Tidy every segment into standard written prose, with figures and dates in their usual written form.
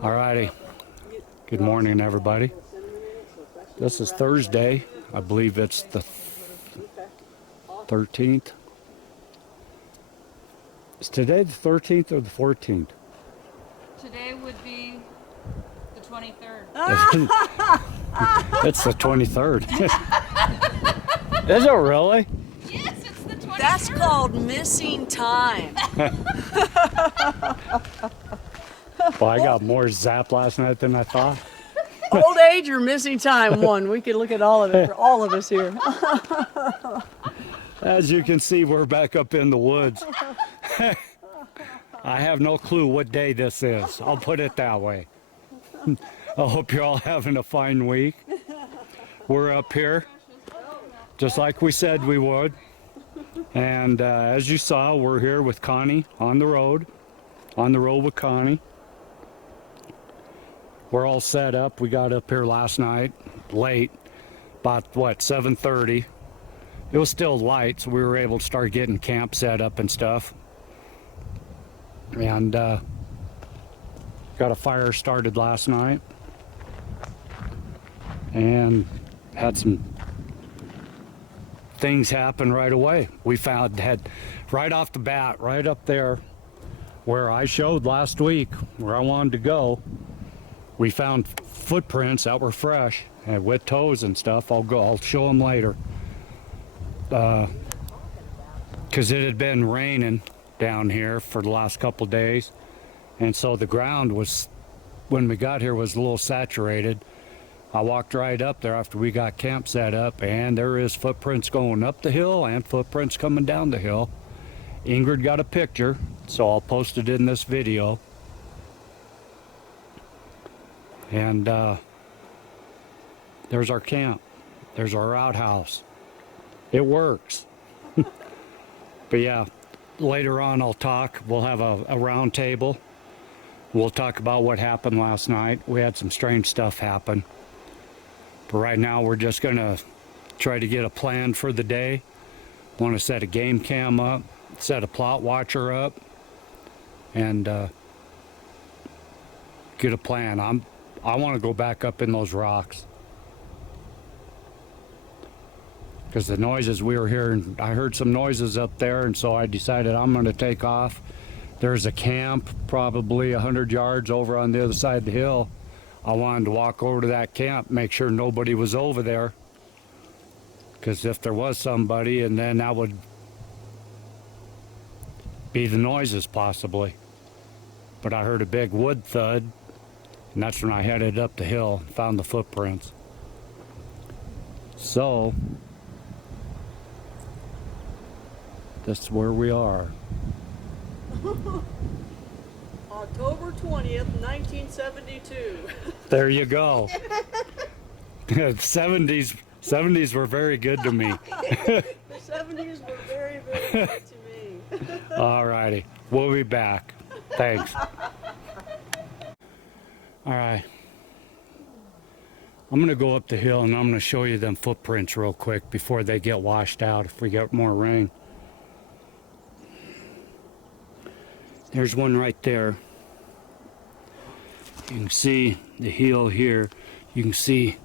Alrighty. Good morning, everybody. This is Thursday. I believe it's the 13th. Is today the 13th or the 14th? Today would be the 23rd. It's the 23rd. Is it really? Yes, it's the 23rd. That's called missing time. Well, I got more zap last night than I thought. Old age or missing time, one. We could look at all of it for all of us here. As you can see, we're back up in the woods. I have no clue what day this is. I'll put it that way. I hope you're all having a fine week. We're up here, just like we said we would. And as you saw, we're here with Connie on the road with Connie. We're all set up. We got up here last night, late, about what, 7:30. It was still light, so we were able to start getting camp set up and stuff. And got a fire started last night. And had some things happen right away. We had right off the bat, right up there where I showed last week, where I wanted to go, we found footprints that were fresh and with toes and stuff. I'll show them later. Because it had been raining down here for the last couple days, and so the ground was, when we got here, was a little saturated. I walked right up there after we got camp set up, and there is footprints going up the hill and footprints coming down the hill. Ingrid got a picture, so I'll post it in this video. And there's our camp. There's our outhouse. It works. But yeah, later on I'll talk. We'll have a round table. We'll talk about what happened last night. We had some strange stuff happen. But right now we're just gonna try to get a plan for the day. Want to set a game cam up, set a plot watcher up, and get a plan. I want to go back up in those rocks. Because the noises we were hearing, I heard some noises up there, and so I decided I'm going to take off. There's a camp probably 100 yards over on the other side of the hill. I wanted to walk over to that camp, make sure nobody was over there. Because if there was somebody, and then that would be the noises possibly. But I heard a big wood thud, and that's when I headed up the hill, found the footprints. So that's where we are. October 20th, 1972. There you go. 70s were very good to me. The 70s were very, very good to me. All righty. We'll be back. Thanks. All right. I'm going to go up the hill and I'm going to show you them footprints real quick before they get washed out if we get more rain. There's one right there. You can see the heel here. You can see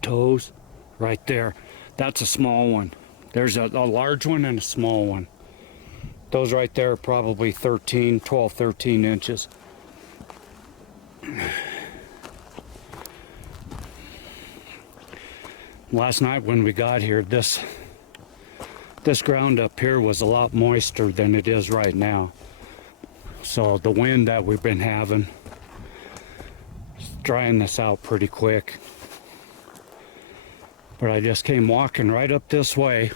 toes right there. That's a small one. There's a large one and a small one. Those right there are probably 12, 13 inches. Last night when we got here, this ground up here was a lot moister than it is right now. So the wind that we've been having is drying this out pretty quick. But I just came walking right up this way,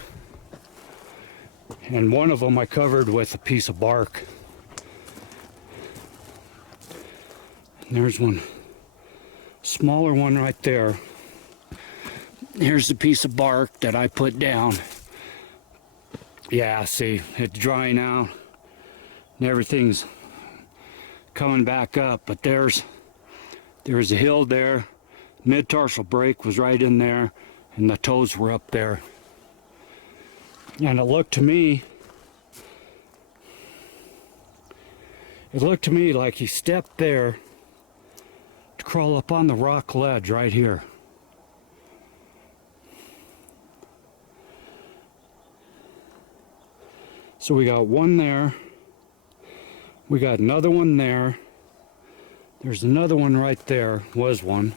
and one of them I covered with a piece of bark. And there's one smaller one right there. Here's the piece of bark that I put down. Yeah, see, it's drying out and everything's coming back up, but there's a hill there. Mid-tarsal break was right in there, and the toes were up there. And it looked to me It looked to me like he stepped there to crawl up on the rock ledge right here. So we got one there. We got another one there. There's another one right there. Was one.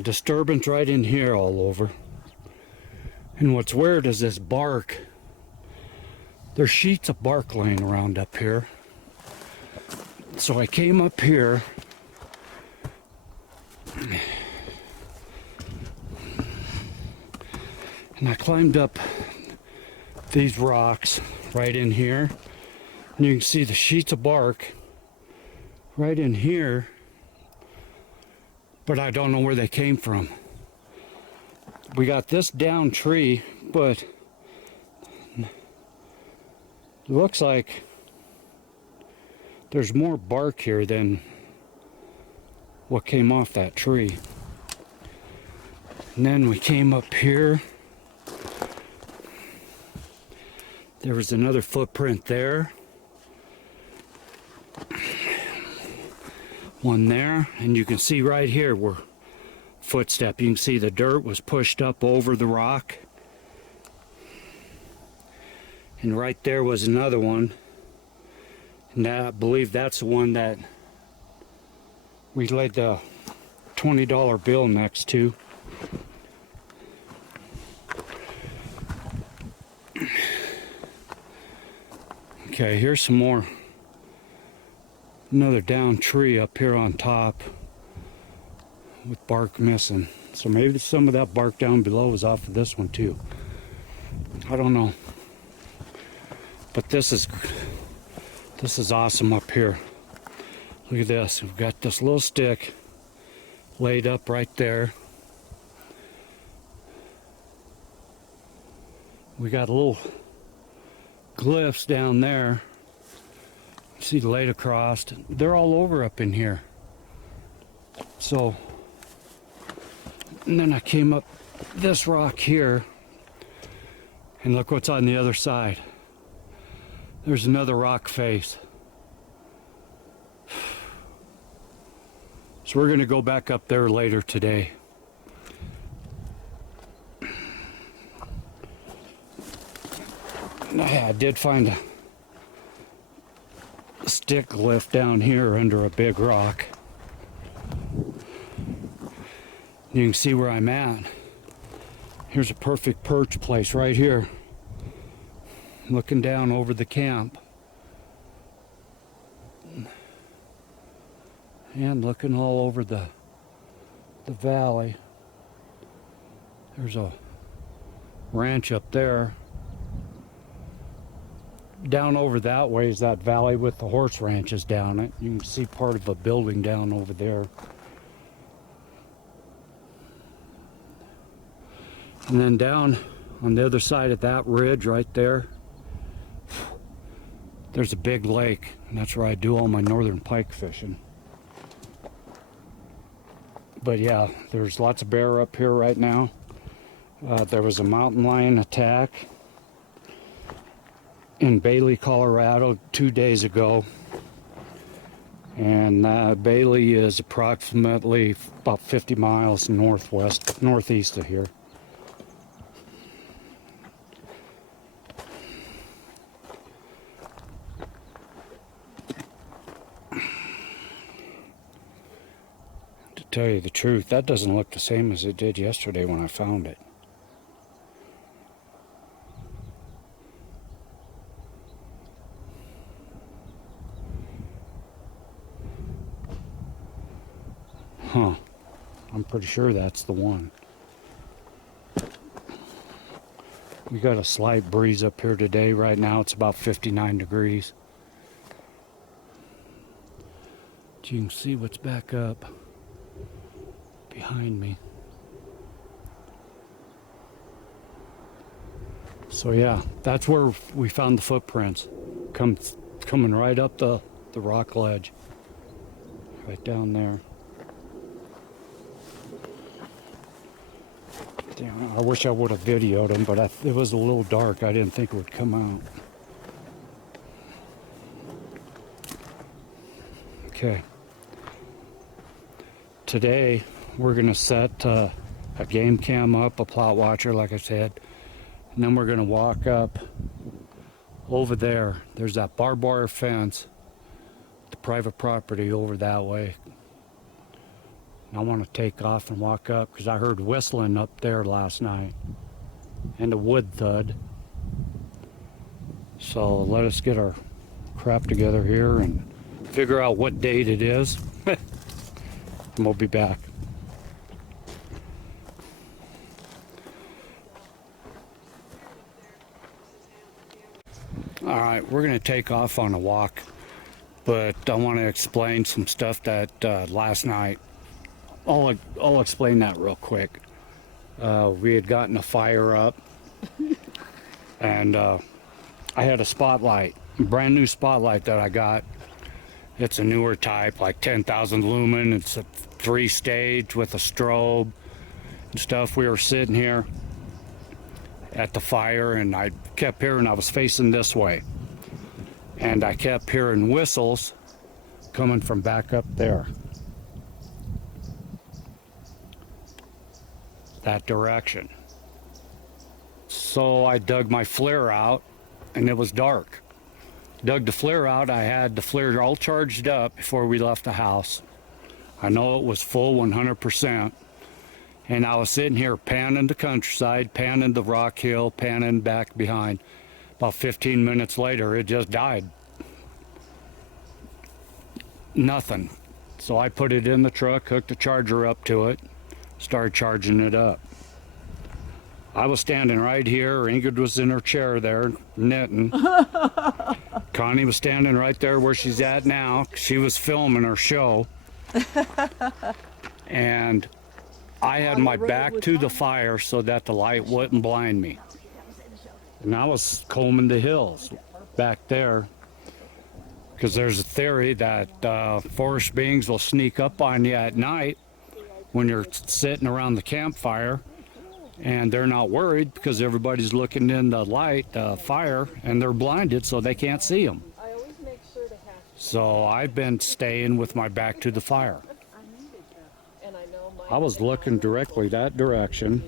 Disturbance right in here all over. And what's weird is this bark. There's sheets of bark laying around up here. So I came up here. And I climbed up these rocks right in here. And you can see the sheets of bark right in here. But I don't know where they came from. We got this down tree, but it looks like there's more bark here than what came off that tree. And then we came up here. There was another footprint there. One there, and you can see right here where footstep. You can see the dirt was pushed up over the rock. And right there was another one. And I believe that's the one that we laid the $20 bill next to. Okay, here's some more. Another down tree up here on top with bark missing. So maybe some of that bark down below is off of this one too. I don't know. But this is awesome up here. Look at this. We've got this little stick laid up right there. We got little glyphs down there. See, laid across. They're all over up in here. So, and then I came up this rock here, and look what's on the other side. There's another rock face. So we're going to go back up there later today. And I did find a stick glyph down here under a big rock. You can see where I'm at. Here's a perfect perch place right here. Looking down over the camp. And looking all over the valley. There's a ranch up there. Down over that way is that valley with the horse ranches down it. You can see part of a building down over there. And then down on the other side of that ridge right there, there's a big lake. And that's where I do all my northern pike fishing. But yeah, there's lots of bear up here right now. There was a mountain lion attack in Bailey, Colorado 2 days ago. And Bailey is approximately about 50 miles northeast of here. To tell you the truth, that doesn't look the same as it did yesterday when I found it. Huh. I'm pretty sure that's the one. We got a slight breeze up here today. Right now it's about 59 degrees. But you can see what's back up behind me. So yeah, that's where we found the footprints. Coming right up the rock ledge. Right down there. Damn, I wish I would have videoed them, but it was a little dark. I didn't think it would come out. Okay. Today we're gonna set a game cam up, a plot watcher, like I said, and then we're gonna walk up over there. There's that barbed wire fence, the private property over that way. And I want to take off and walk up because I heard whistling up there last night and a wood thud. So let us get our crap together here and figure out what date it is. And we'll be back. All right, we're going to take off on a walk, but I want to explain some stuff that last night. I'll explain that real quick. We had gotten a fire up, and I had a spotlight, a brand new spotlight that I got. It's a newer type, like 10,000 lumen. It's a 3-stage with a strobe and stuff. We were sitting here at the fire, and I kept hearing, I was facing this way, and I kept hearing whistles coming from back up there, that direction. So I dug my flare out, and it was dark. Dug the flare out. I had the flare all charged up before we left the house. I know it was full 100%. And I was sitting here panning the countryside, panning the rock hill, panning back behind. About 15 minutes later, it just died. Nothing. So I put it in the truck, hooked the charger up to it, started charging it up. I was standing right here. Ingrid was in her chair there, knitting. Connie was standing right there where she's at now. She was filming her show. And I had my back to the fire so that the light wouldn't blind me. And I was combing the hills back there because there's a theory that forest beings will sneak up on you at night when you're sitting around the campfire, and they're not worried because everybody's looking in the light, fire, and they're blinded so they can't see them. So I've been staying with my back to the fire. I was looking directly that direction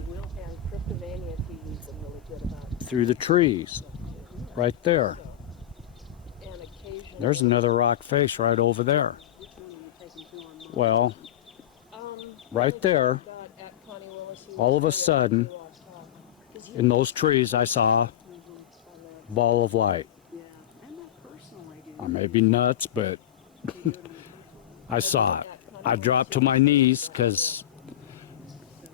through the trees right there. There's another rock face right over there. Well, right there, all of a sudden, in those trees, I saw a ball of light. I may be nuts, but I saw it. I dropped to my knees because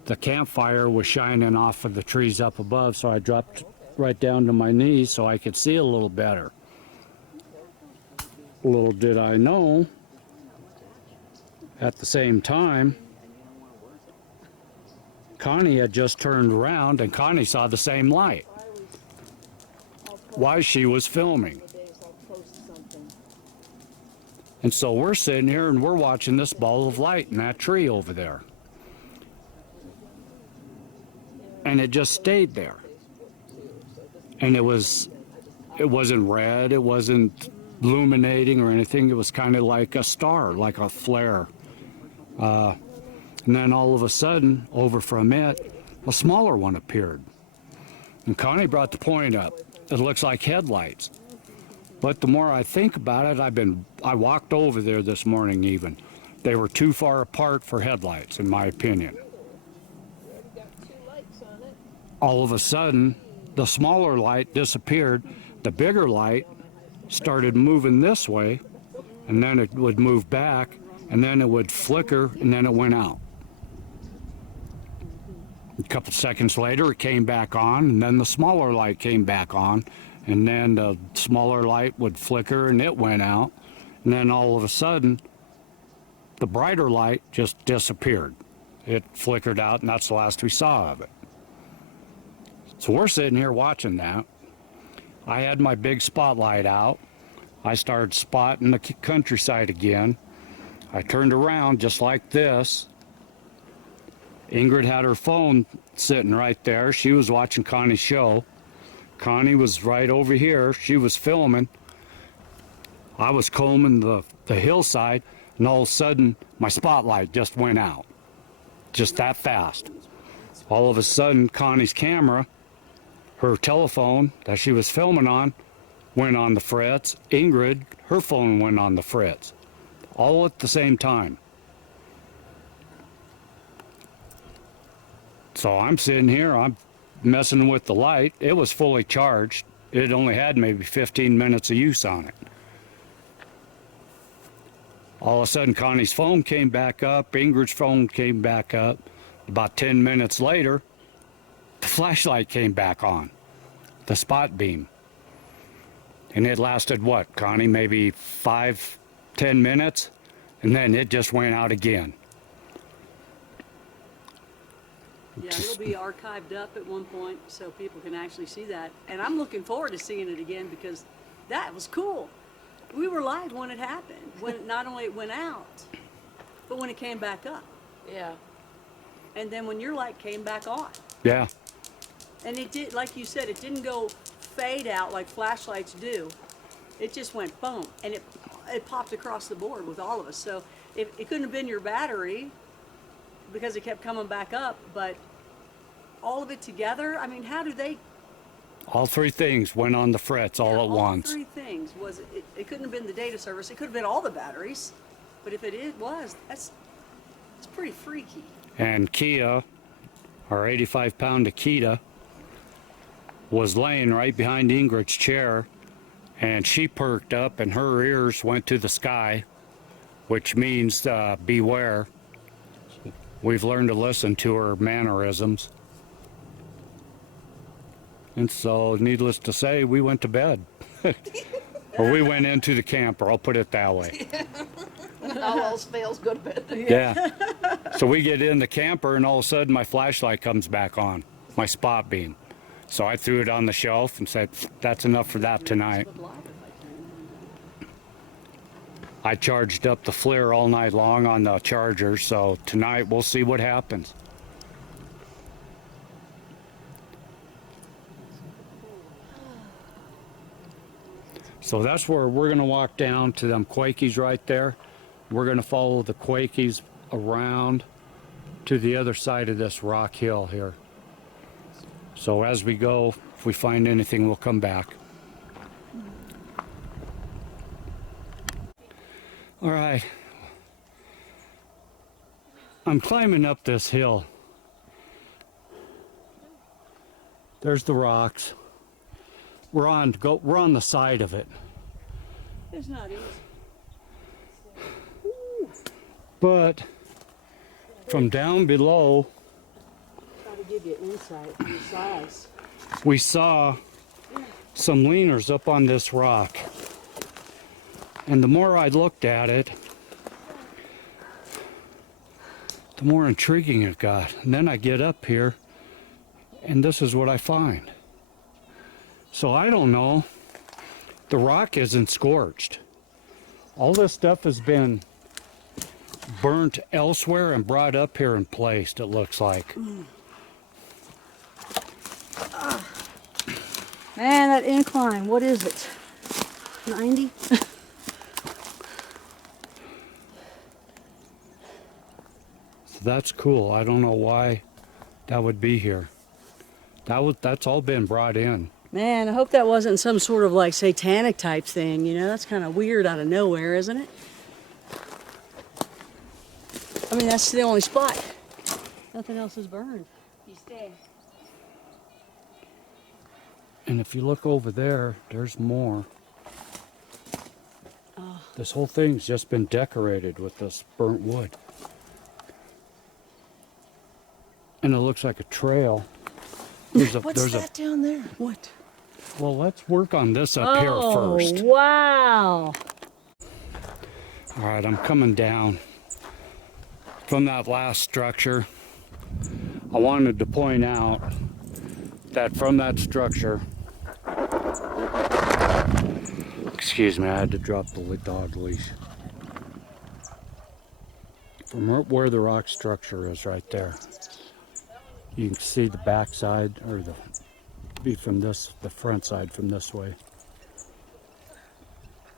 the campfire was shining off of the trees up above, so I dropped right down to my knees so I could see a little better. Little did I know, at the same time, Connie had just turned around and Connie saw the same light while she was filming. And so we're sitting here and we're watching this ball of light in that tree over there. And it just stayed there. And it wasn't red, it wasn't illuminating or anything. It was kind of like a star, like a flare. And then all of a sudden, over from it, a smaller one appeared. And Connie brought the point up. It looks like headlights. But the more I think about it, I walked over there this morning even. They were too far apart for headlights, in my opinion. All of a sudden, the smaller light disappeared. The bigger light started moving this way, and then it would move back, and then it would flicker, and then it went out. A couple seconds later, it came back on, and then the smaller light came back on, and then the smaller light would flicker, and it went out. And then all of a sudden, the brighter light just disappeared. It flickered out, and that's the last we saw of it. So we're sitting here watching that. I had my big spotlight out. I started spotting the countryside again. I turned around just like this. Ingrid had her phone sitting right there. She was watching Connie's show. Connie was right over here. She was filming. I was combing the hillside. and all of a sudden my spotlight just went out. Just that fast. All of a sudden Connie's camera, her telephone that she was filming on, went on the fritz. Ingrid, her phone went on the fritz. All at the same time. So I'm sitting here, I'm messing with the light. It was fully charged. It only had maybe 15 minutes of use on it. All of a sudden Connie's phone came back up, Ingrid's phone came back up. About 10 minutes later, the flashlight came back on, the spot beam. And it lasted what, Connie, maybe 5-10 minutes? And then it just went out again. Yeah, it'll be archived up at one point so people can actually see that. And I'm looking forward to seeing it again because that was cool. We were live when it happened. When not only it went out, but when it came back up. Yeah. And then when your light came back on. Yeah. And it did, like you said, it didn't go fade out like flashlights do. It just went boom. And it popped across the board with all of us. So it couldn't have been your battery because it kept coming back up, but all of it together, I mean, how do they? All three things went on the fritz all at once. All three things was it couldn't have been the data service. It could have been all the batteries, but if it was, it's pretty freaky. And Kia, our 85-pound Akita, was laying right behind Ingrid's chair, and she perked up and her ears went to the sky, which means beware. We've learned to listen to her mannerisms. And so, needless to say, we went to bed. Or we went into the camper, I'll put it that way. All else fails, go to bed. Yeah. So we get in the camper and all of a sudden my flashlight comes back on, my spot beam. So I threw it on the shelf and said, that's enough for that tonight. I charged up the FLIR all night long on the charger, so tonight we'll see what happens. So that's where we're gonna walk down to them Quakies right there. We're gonna follow the Quakies around to the other side of this rock hill here. So as we go, if we find anything, we'll come back. All right. I'm climbing up this hill. There's the rocks. We're on the side of it. It's not easy. But from down below, Try to give you insight on the size. we saw some leaners up on this rock. And the more I looked at it, the more intriguing it got. And then I get up here, and this is what I find. So I don't know. The rock isn't scorched. All this stuff has been burnt elsewhere and brought up here and placed, it looks like. Man, that incline, what is it? 90? So that's cool. I don't know why that would be here. That's all been brought in. Man, I hope that wasn't some sort of like satanic type thing, you know? That's kind of weird out of nowhere, isn't it? I mean, that's the only spot. Nothing else is burned. You stay. And if you look over there, there's more. Oh. This whole thing's just been decorated with this burnt wood. And it looks like a trail. What's that down there? What? Well, let's work on this up here first. Wow. All right, I'm coming down from that last structure. I wanted to point out that from that structure, excuse me, I had to drop the dog leash. From where the rock structure is right there, you can see the back side, or the front side from this way.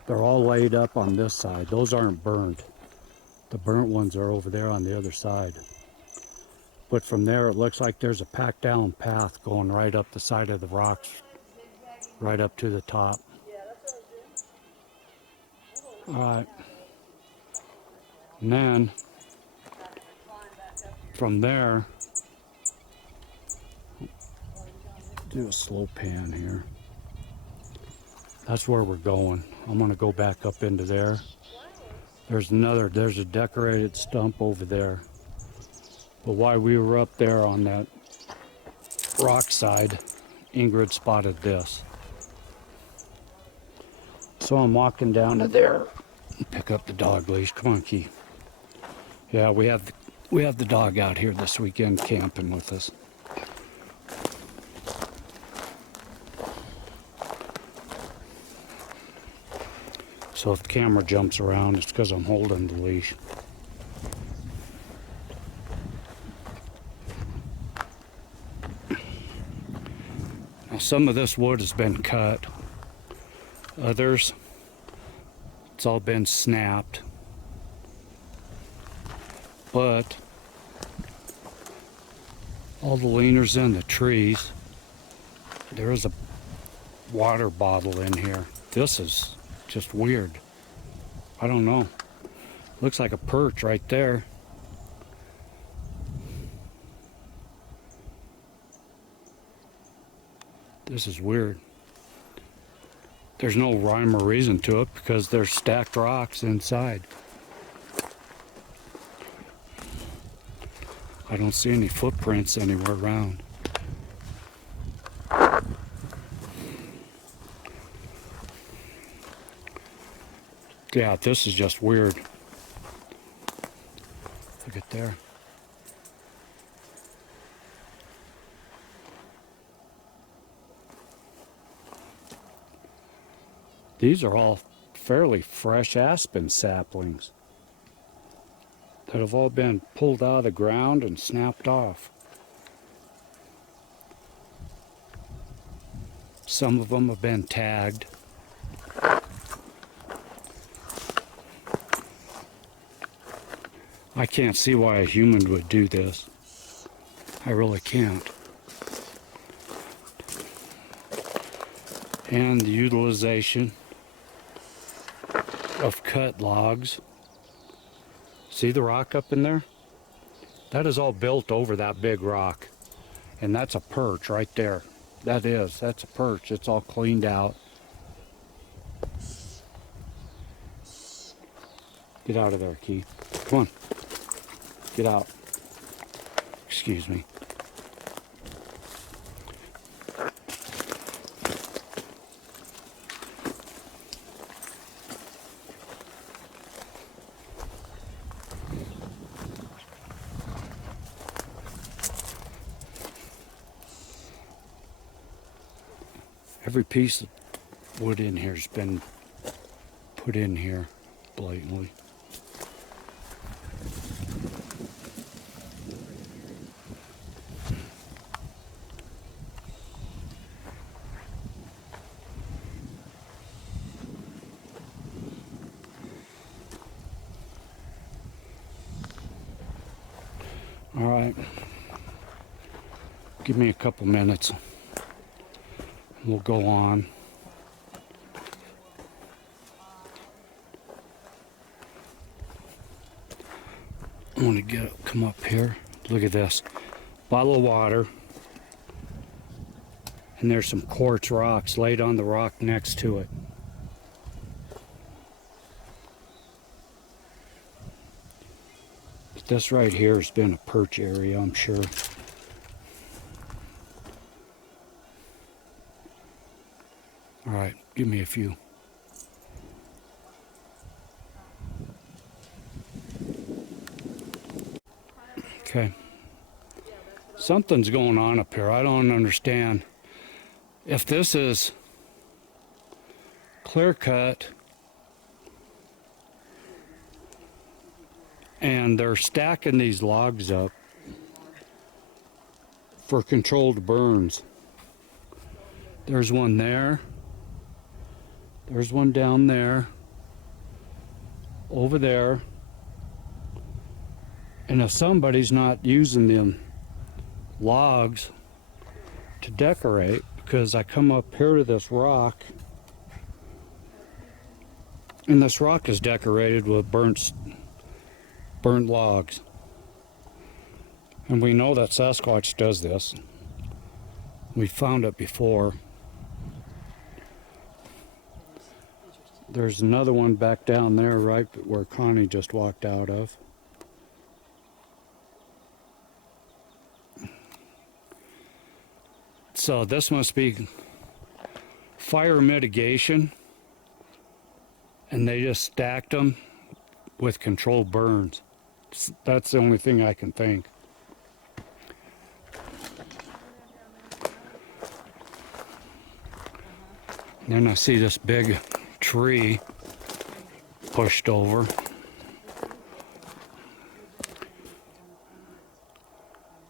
They're all laid up on this side. Those aren't burned. The burnt ones are over there on the other side. But from there, it looks like there's a packed down path going right up the side of the rocks, right up to the top. All right. And then from there, do a slow pan here. That's where we're going. I'm gonna go back up into there. There's a decorated stump over there. But while we were up there on that rock side, Ingrid spotted this. So I'm walking down to there and pick up the dog leash. Come on, Key. Yeah, we have the dog out here this weekend camping with us. So if the camera jumps around, it's because I'm holding the leash. Now some of this wood has been cut. Others, it's all been snapped. But all the leaners in the trees, there is a water bottle in here. This is just weird. I don't know. Looks like a perch right there. This is weird. There's no rhyme or reason to it because there's stacked rocks inside. I don't see any footprints anywhere around. Yeah, this is just weird. Look at there. These are all fairly fresh aspen saplings that have all been pulled out of the ground and snapped off. Some of them have been tagged. I can't see why a human would do this. I really can't. And the utilization of cut logs. See the rock up in there? That is all built over that big rock. And that's a perch right there. That's a perch. It's all cleaned out. Get out of there, Key. Come on. Get out. Excuse me. Every piece of wood in here has been put in here blatantly. All right, give me a couple minutes. We'll go on. I want to come up here. Look at this. Bottle of water. And there's some quartz rocks laid on the rock next to it. But this right here has been a perch area, I'm sure. All right, give me a few. Okay. Something's going on up here. I don't understand. If this is clear cut and they're stacking these logs up for controlled burns. There's one there. There's one down there, over there, And if somebody's not using them logs to decorate, because I come up here to this rock, and this rock is decorated with burnt logs. And we know that Sasquatch does this. We found it before. There's another one back down there, right where Connie just walked out of. So this must be fire mitigation, and they just stacked them with controlled burns. That's the only thing I can think. Then I see this big tree pushed over.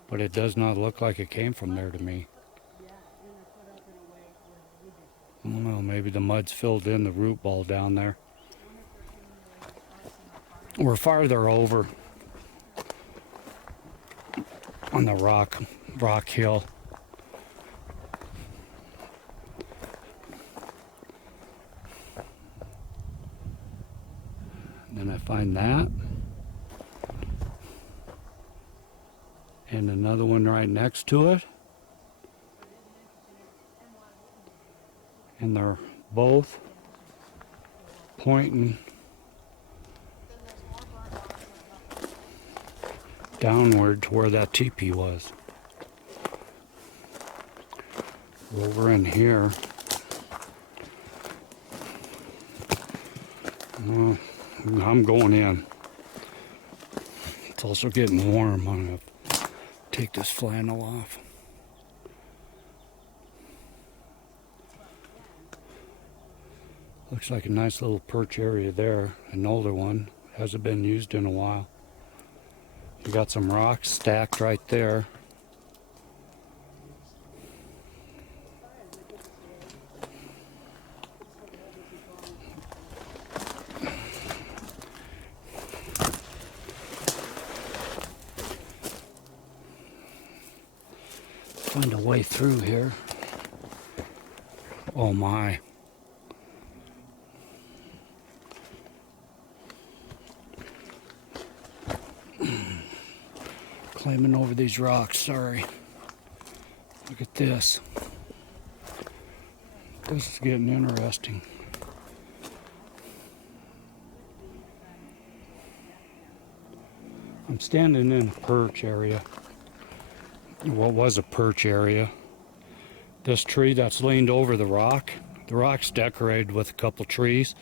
But it does not look like it came from there to me. I don't know, maybe the mud's filled in the root ball down there. We're farther over on the rock hill. Then I find that. And another one right next to it. And they're both pointing downward to where that teepee was. Over in here. I'm going in. It's also getting warm. I'm going to take this flannel off. Looks like a nice little perch area there. An older one. Hasn't been used in a while. You got some rocks stacked right there. Find a way through here. Oh my. Climbing over these rocks, sorry. Look at this. This is getting interesting. I'm standing in a perch area. What was a perch area. This tree that's leaned over the rock's decorated with a couple trees.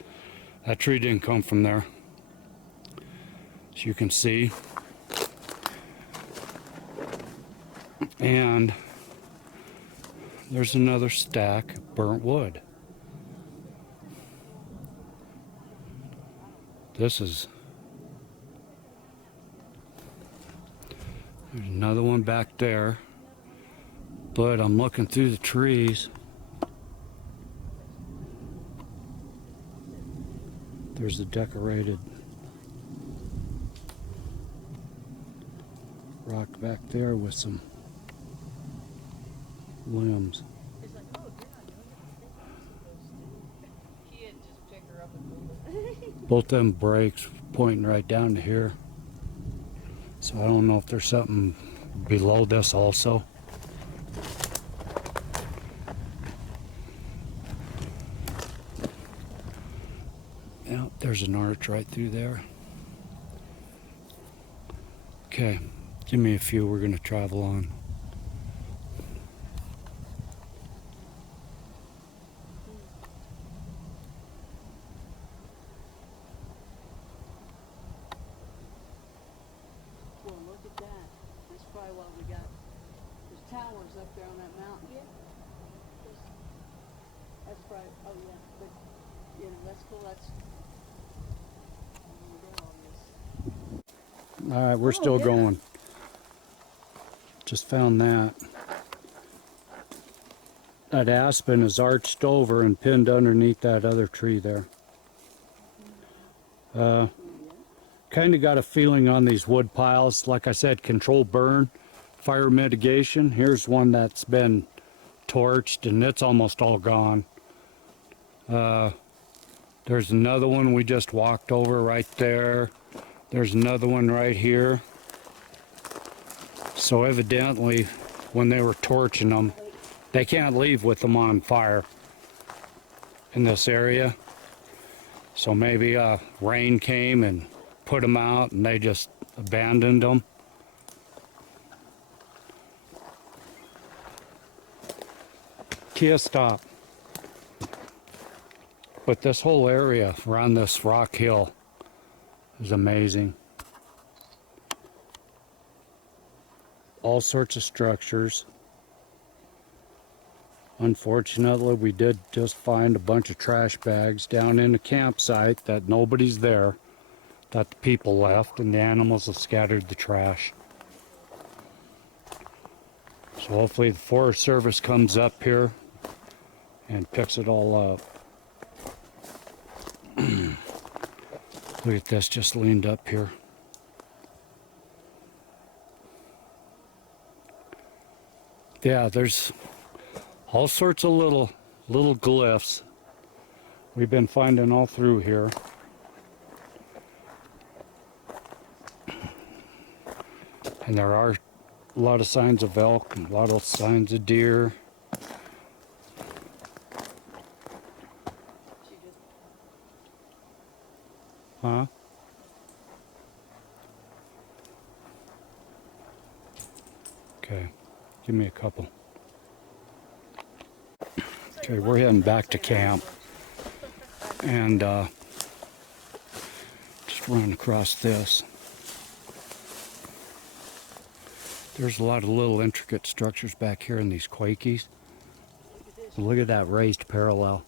That tree didn't come from there. As you can see. And there's another stack of burnt wood. There's another one back there, but I'm looking through the trees. There's a decorated rock back there with some limbs. Both them breaks pointing right down to here. So I don't know if there's something below this also. Yeah, there's an arch right through there. Okay, give me a few, we're gonna travel on. Well, look at that. That's probably what we got. There's towers up there on that mountain. Yeah. That's probably, oh yeah, but, you know, that's cool, that's. All right, we're still going. Just found that. That aspen is arched over and pinned underneath that other tree there. kind of got a feeling on these wood piles. Like I said, controlled burn, fire mitigation. Here's one that's been torched and it's almost all gone. There's another one we just walked over right there. There's another one right here. So evidently, when they were torching them, they can't leave with them on fire in this area. So maybe rain came and put them out and they just abandoned them. Kia, stop. But this whole area around this rock hill is amazing. All sorts of structures. Unfortunately, we did just find a bunch of trash bags down in the campsite that nobody's there, that the people left, and the animals have scattered the trash. So hopefully the Forest Service comes up here and picks it all up. Look at this, just leaned up here. Yeah, there's all sorts of little glyphs we've been finding all through here. And there are a lot of signs of elk and a lot of signs of deer. Huh? Okay, give me a couple. Okay, we're heading back to camp. And just run across this. There's a lot of little intricate structures back here in these quakies. Look at that raised parallel.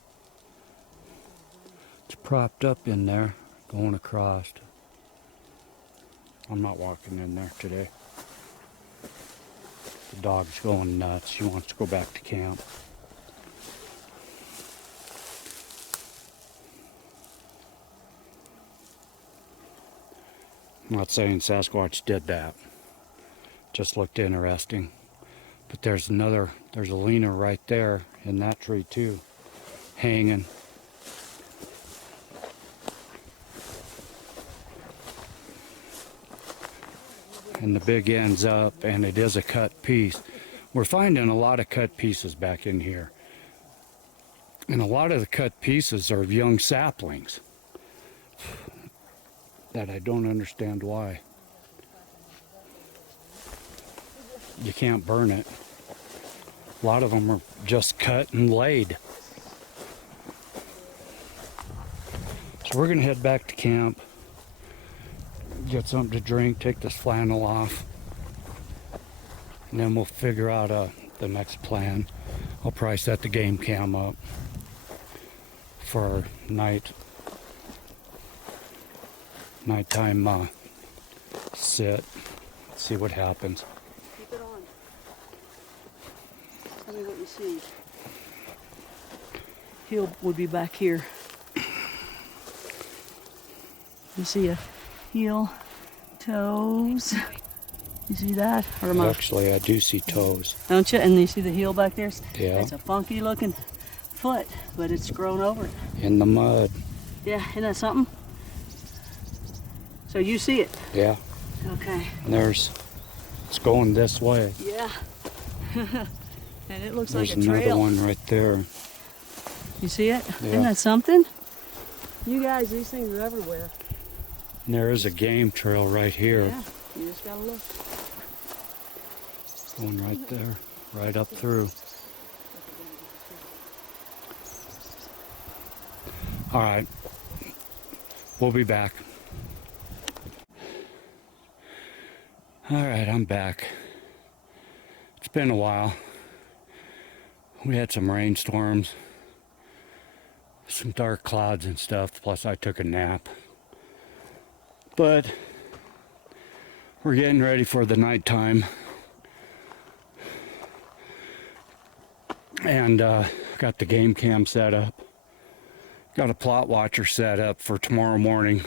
It's propped up in there, going across. I'm not walking in there today. The dog's going nuts. She wants to go back to camp. I'm not saying Sasquatch did that. Just looked interesting. But there's a leaner right there in that tree too, hanging. And the big end's up, and it is a cut piece. We're finding a lot of cut pieces back in here. And a lot of the cut pieces are young saplings that I don't understand why. You can't burn it. A lot of them are just cut and laid. So we're gonna head back to camp, get something to drink, take this flannel off, and then we'll figure out the next plan. I'll probably set the game cam up for our nighttime sit. See what happens. Keep it on. Tell me what you see. Heel would be back here. You see a heel, toes. You see that? Or am I? Actually, I do see toes. Don't you? And you see the heel back there? Yeah. It's a funky looking foot, but it's grown over. In the mud. Yeah, isn't that something? So you see it? Yeah. Okay. And it's going this way. Yeah. And it looks There's like a trail. another one right there. You see it? Yeah. Isn't that something? You guys, these things are everywhere. And there is a game trail right here. Yeah, you just gotta look. Going right there, right up through. All right, we'll be back. All right, I'm back. It's been a while. We had some rainstorms, some dark clouds and stuff, plus I took a nap. But we're getting ready for the nighttime. And got the game cam set up. Got a plot watcher set up for tomorrow morning.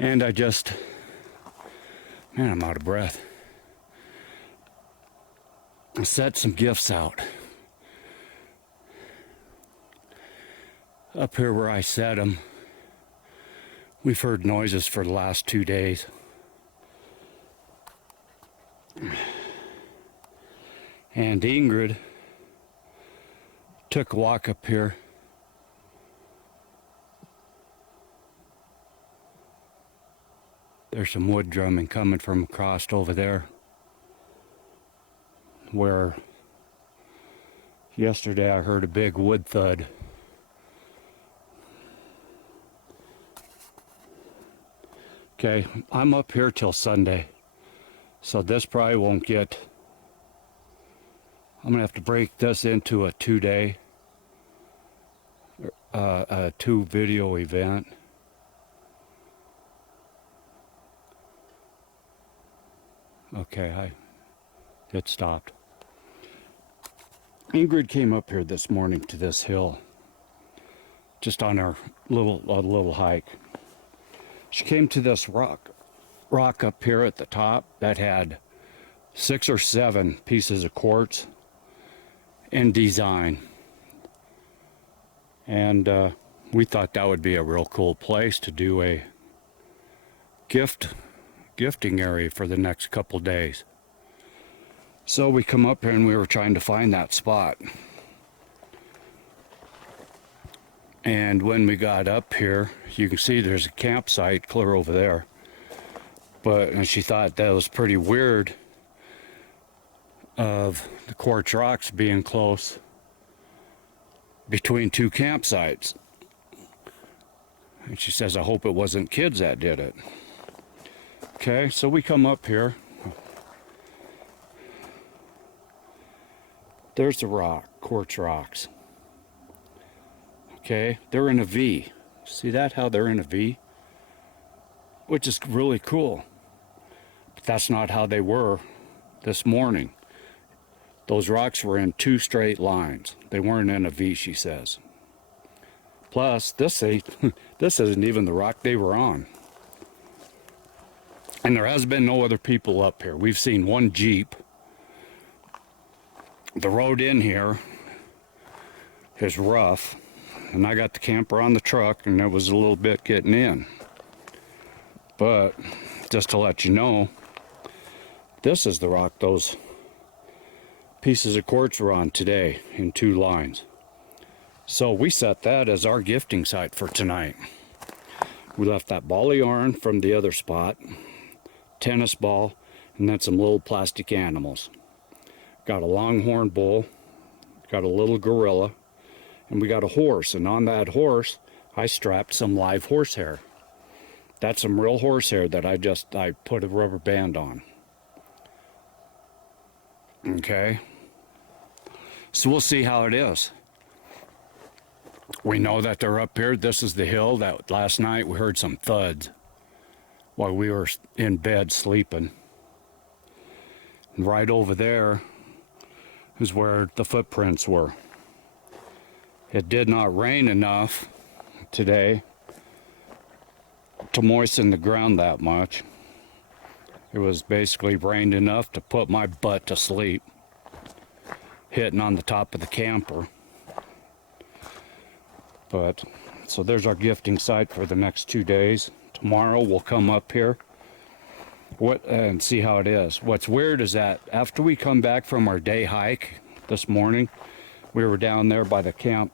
And I just, man, I'm out of breath. I set some gifts out. Up here where I set them, we've heard noises for the last 2 days. And Ingrid took a walk up here. There's some wood drumming coming from across over there, where yesterday I heard a big wood thud. Okay, I'm up here till Sunday, so this probably won't get, I'm gonna have to break this into a 2-day, a 2-video event. Okay, it stopped. Ingrid came up here this morning to this hill, just on our little hike. She came to this rock up here at the top that had 6 or 7 pieces of quartz in design. And we thought that would be a real cool place to do a gifting area for the next couple days. So we come up here and we were trying to find that spot. And when we got up here, you can see there's a campsite clear over there. And she thought that was pretty weird of the quartz rocks being close between 2 campsites. And she says, I hope it wasn't kids that did it. Okay, so we come up here. There's the quartz rocks. Okay, they're in a V. See that, how they're in a V? Which is really cool. But that's not how they were this morning. Those rocks were in 2 straight lines. They weren't in a V, she says. Plus, this isn't even the rock they were on. And there has been no other people up here. We've seen 1 Jeep. The road in here is rough. And I got the camper on the truck, and there was a little bit getting in. But just to let you know, this is the rock those pieces of quartz were on today in 2 lines. So we set that as our gifting site for tonight. We left that ball of yarn from the other spot, tennis ball, and then some little plastic animals. Got a longhorn bull, got a little gorilla, and we got a horse, and on that horse I strapped some live horsehair. That's some real horsehair that I put a rubber band on. Okay, so we'll see how it is. We know that they're up here. This is the hill that last night we heard some thuds while we were in bed sleeping. And right over there is where the footprints were. It did not rain enough today to moisten the ground that much. It was basically rained enough to put my butt to sleep, hitting on the top of the camper. But, so there's our gifting site for the next 2 days. Tomorrow we'll come up here and see how it is. What's weird is that after we come back from our day hike this morning, we were down there by the camp,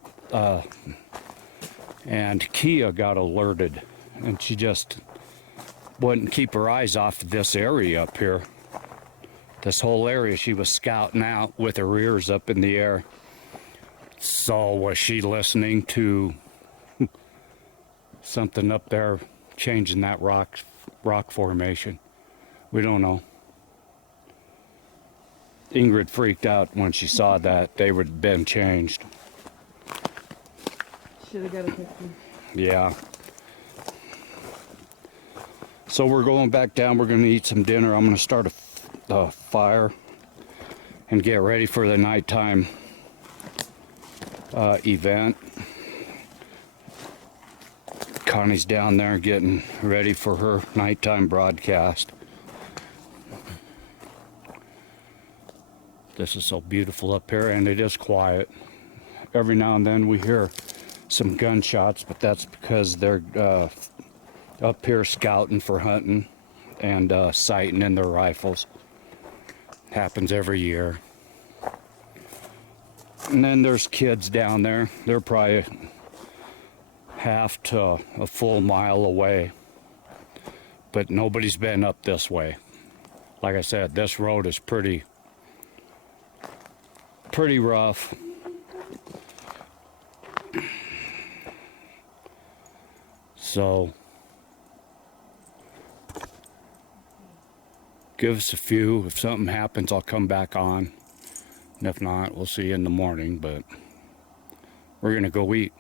and Kia got alerted, and she just wouldn't keep her eyes off of this area up here. This whole area she was scouting out with her ears up in the air. So was she listening to something up there changing that rock formation? We don't know. Ingrid freaked out when she saw that they would have been changed. Should have got a picture. Yeah. So we're going back down. We're going to eat some dinner. I'm going to start a fire and get ready for the nighttime event. Connie's down there getting ready for her nighttime broadcast. This is so beautiful up here, and it is quiet. Every now and then we hear some gunshots, but that's because they're up here scouting for hunting and sighting in their rifles. Happens every year. And then there's kids down there. They're probably half to a full mile away, but nobody's been up this way. Like I said, this road is pretty rough. So give us a few. If something happens, I'll come back on. And if not, we'll see you in the morning, but we're gonna go eat.